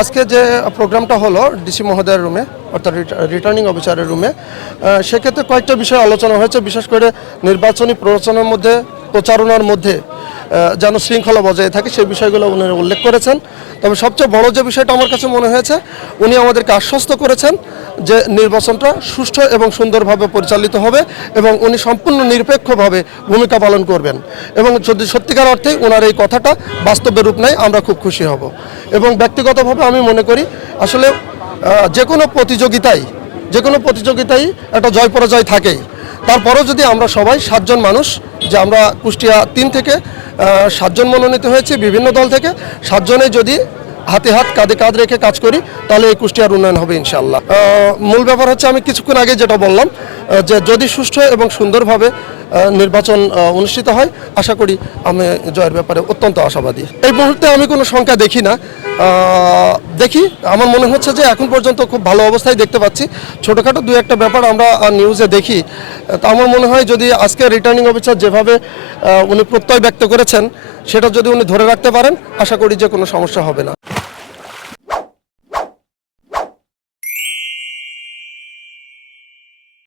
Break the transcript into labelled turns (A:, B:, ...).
A: আজকে যে প্রোগ্রামটা হলো ডিসি মহোদয়ের রুমে, অর্থাৎ রিটার্নিং অফিসারের রুমে সেক্ষেত্রে কয়েকটা বিষয় আলোচনা হয়েছে, বিশেষ করে নির্বাচনী প্ররোচনার মধ্যে, প্রচারণার মধ্যে যেন শৃঙ্খলা বজায় থাকে, সেই বিষয়গুলো উনি উল্লেখ করেছেন। তবে সবচেয়ে বড় যে বিষয়টা আমার কাছে মনে হয়েছে, উনি আমাদেরকে আশ্বস্ত করেছেন যে নির্বাচনটা সুষ্ঠু এবং সুন্দরভাবে পরিচালিত হবে এবং উনি সম্পূর্ণ নিরপেক্ষভাবে ভূমিকা পালন করবেন। এবং যদি সত্যিকার অর্থে ওনার এই কথাটা বাস্তবে রূপ নেয়, আমরা খুব খুশি হব। এবং ব্যক্তিগতভাবে আমি মনে করি, আসলে যে কোনো প্রতিযোগিতায় যে কোনো প্রতিযোগিতায় একটা জয় পরাজয় থাকেই। তারপরেও যদি আমরা সবাই সাতজন মানুষ, যে আমরা কুষ্টিয়া তিন থেকে সাতজন মনোনীত হয়েছে বিভিন্ন দল থেকে, সাতজনে যদি হাতে হাত, কাঁধে কাঁধ রেখে কাজ করি, তাহলে এই কুষ্টিয়ার উন্নয়ন হবে ইনশাল্লাহ মূল ব্যাপার হচ্ছে আমি কিছুক্ষণ আগে যেটা বললাম যে যদি সুষ্ঠু এবং সুন্দরভাবে নির্বাচন অনুষ্ঠিত হয়, আশা করি আমি জয়ের ব্যাপারে অত্যন্ত আশাবাদী। এই মুহূর্তে আমি কোনো সংখ্যা দেখি না দেখি, আমার মনে হচ্ছে যে এখন পর্যন্ত খুব ভালো অবস্থায় দেখতে পাচ্ছি। ছোটোখাটো দু একটা ব্যাপার আমরা নিউজে দেখি। তা আমার মনে হয় যদি আজকে রিটার্নিং অফিসার যেভাবে উনি প্রত্যয় ব্যক্ত করেছেন, সেটা যদি উনি ধরে রাখতে পারেন, আশা করি যে কোনো সমস্যা হবে না।